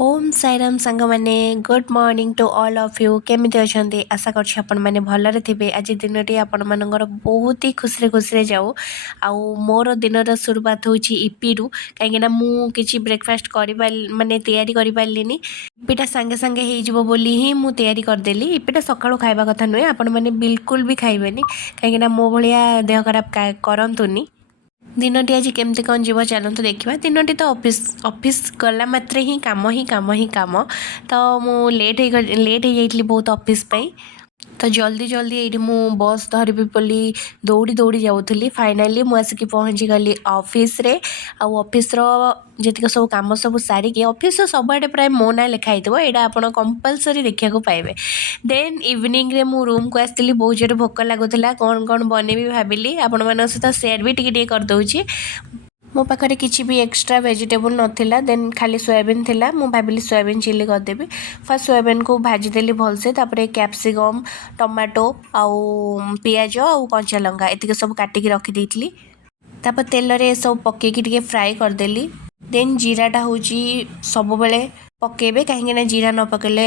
ओम साईराम सांग मैंने good morning to all of you केमिति अछंती आशा करछि आपण माने भलरे थिबे। आज दिनटी आपण मानकर बहुत ही खुशी जाऊ आउ मोर दिनर शुरुआत होछि इपी रु काहेकि मु किछि ब्रेकफास्ट करि माने तैयारी करि पारलिनी। इपीटा सांगे सांगे हे जिवो बोली ही मु तैयारी कर देली। इपीटा सकाळु खाइबा कथा नुय, आपण माने बिल्कुल भी खाइबेनी काहेकि मो भलिया देह खराब करंतुनी। दिनटी आज केमती कौन जीव चलतु देखा। दिनटी तो ऑफिस गला मात्रे ही काम ही काम ही काम। तो मु लेट हो जाइली बहुत ऑफिस पे। तो जल्दी जल्दी ये मु बस धरबी बोली दौड़ी दौड़ी जाऊँगी। फाइनाली मु आसिक पहुँची गली ऑफिस रे। आउ ऑफिस जीतक सब कम सब सारिकी ऑफिस सब आड़े प्राय मो ना लिखाई यहाँ आप कंपलसरी देखा पाइबे। देन इवनिंग रे मु रूम को आसती बहुत जोर भोक लगुला कौन कौन बनैबी भाविली आपण मान सहित सेयार भी टिके करदे। मो पाखे किसी भी एक्स्ट्रा वेजिटेबल नाला। देन खाली सोयाबीन थिला मु भाविली सोयाबीन चिल्ली करदेवी। फर्स्ट सोयाबीन को भाजीदेली भलसे तापर कैप्सिकम टमाटो आउ पियाज आउ कंचा लंका एतिक सब काटिकी रखी तापर तेल रे सब पकेकी टिके फ्राए करदेली। देन जीराटा हूँ सब बेले पकेबे कहीं जीरा न पकेले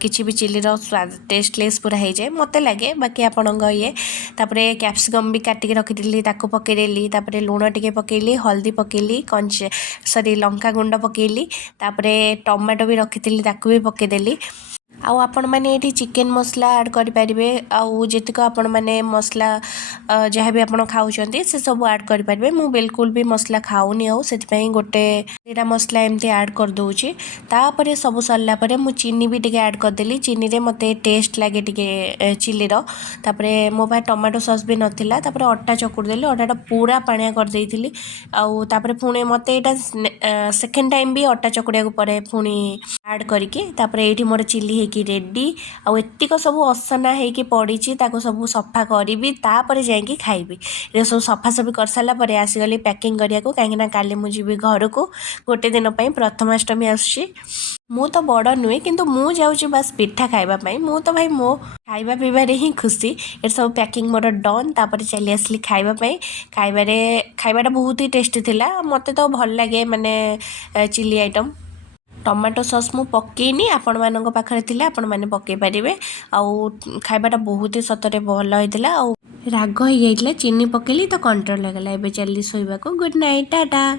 किसी भी चिल्ली स्वाद टेस्टलेस पूरा हो जाए मत लगे। बाकी आपण ये तापर कैप्सिकम भी काटिकी रखी पकईदेली। तापर लुण टिके पकेली हल्दी पकेली सॉरी लंका गुंड पकेली। तापर टमाटो भी रखी भी पकईदेली। आउ आपण मैंने ये चिकेन मसला ऐड करेंगे। आउ जीतक आपण मैंने मसला जहाँ भी आप खाऊँ से सब ऐड करेंगे। मु बिल्कुल भी मसला खाऊनी आउ से गोटे जीरा मसला एमती ऐड कर दूची। तापर सब सरला परे मु चीनी भी टिके ऐड करदेली। चीनी रे मते टेस्ट लगे टिके चिल्ली रो। तापर मो पास टमाटो सॉस भी नथिला। तापर अटा चकुड़ देली अटाटा पूरा पानिया कर देइथिली। आउ तापर पुणे मते एटा सेकेंड टाइम भी अटा चकुड़िया को परे पुणी ऐड करके तापर एठी मोर चिल्ली कि रेडी आउ एतिक सब असना होगी पड़ी सब सफा करी तापर जाकि खाइबी। ये सब सफासफी कर सारा पर आसीगली पैकिंग करिया को कहीं काली मुझे घर को गोटे दिन प्रथमाष्टमी आसुची। मु तो बड़ नुहे किंतु मु जाऊँगी बस पिठा खाइबापी। मु तो भाई मो खाइबा पीबारे ही खुशी। ये सब पैकिंग मोर डन तापर चली आसली खाइबापी। खाइबाटा बहुत ही टेस्टी थिला। मते तो भल लगे माने चिल्ली आइटम। टमाटो सॉस मु पकेनी आपण मानक पाखरे थिले आपण माने पके पारिबे। आउ खाइबाटा बहुत ही सतरे भल होइतिला। आउ राग हो जाइतिला चीनी पकेली तो कंट्रोल लगला। एबे चली सोइबा को गुड नाइट टाटा।